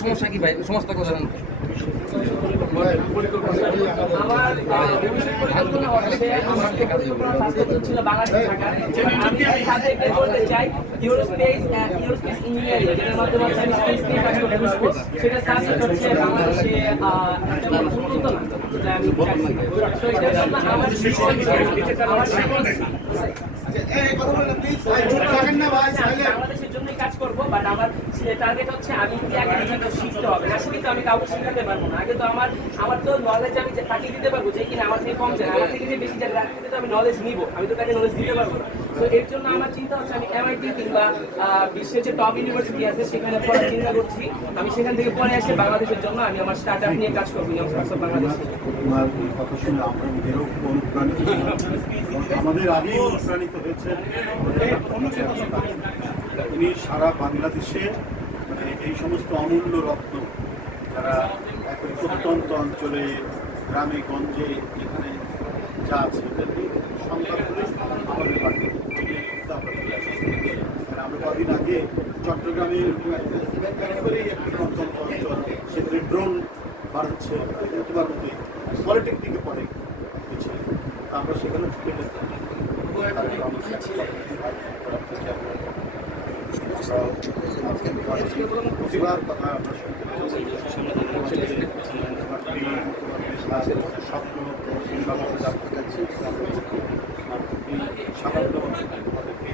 সমস্যা কি ভাই? সমস্যা কথা ছিল বাংলাদেশ চাই ইউরোস্পেস ইঞ্জিনিয়ারিং এর মাধ্যমে আমি স্পেস নিয়ে কাজ করতে পারবো। সেটা সাবজেক্ট হচ্ছে বাংলাদেশে উন্নত না, যেটা আমি চাইছি। তো এটার জন্য আমার বাংলাদেশের জন্যই কাজ করবো, বাট আমার টার্গেট হচ্ছে আমি শিখতে হবে। আসলে তো আমি কাউকে শেখাতে পারবো না। আগে তো আমার তো নলেজ আমি তাকে দিতে পারবো যে কিনা আমার থেকে কম জানে, আমার থেকে যে বেশি জানে তার থেকে আমি নলেজ নিব, আমি তো তাকে নলেজ দিতে পারবো না। তো এর জন্য আমার চিন্তা হচ্ছে আমি MIT কিংবা বিশ্বের যে টপ ইউনিভার্সিটি আছে সেখানে পড়ার চিন্তা করছি। আমি সেখান থেকে পরে এসে বাংলাদেশের জন্য আমি আমার স্টার্ট আপ নিয়ে কাজ করবো বাংলাদেশে। কথা শুনে আমরা নিজেরও অনুপ্রাণিত, আমাদের আগেই অনুপ্রাণিত হয়েছে। উনি সারা বাংলাদেশে মানে এই সমস্ত অমূল্য রত্ন যারা এখন প্রত্যন্ত অঞ্চলে গ্রামে গঞ্জে যেখানে যা আছে সংখ্যা করে আমাদের বাড়ি আমরা কদিন আগে চট্টগ্রামে একেবারেই একটি প্রত্যন্ত অঞ্চল, সেখানে ড্রোন বাড়াচ্ছে প্রতিবার মতোই পলিটেকনিকে পড়ে হয়েছে। আমরা সেখানে ছুটে গেছিলাম। প্রতিবার কথা আমরা স্বপ্ন জানতে চাচ্ছি সামান্য আমাদেরকে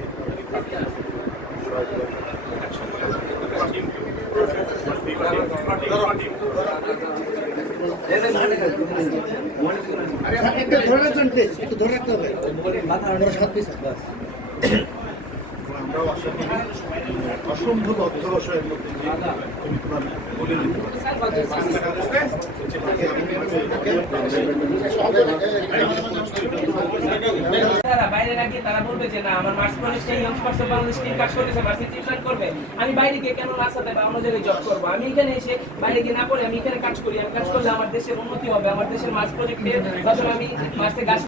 আমরাও আশা করি অসম্ভব অধ্যবসায়ের মধ্যে বাইরে না গিয়ে তারা বলবে যে না আমার মার্চ প্রজেক্টে ইয়ংস্টার্স বাংলাদেশ টিম কাজ করতেছে, ভার্সিটি টিউশন করবে, আমি বাইরে গিয়ে কেন না সাথে বা অন্য জায়গায় জব করবো? আমি এখানে এসে বাইরে গিয়ে না করে আমি এখানে কাজ করি। আমি কাজ করলে আমার দেশের উন্নতি হবে, আমার দেশের মার্চ প্রজেক্টে আমি মার্চে গাছ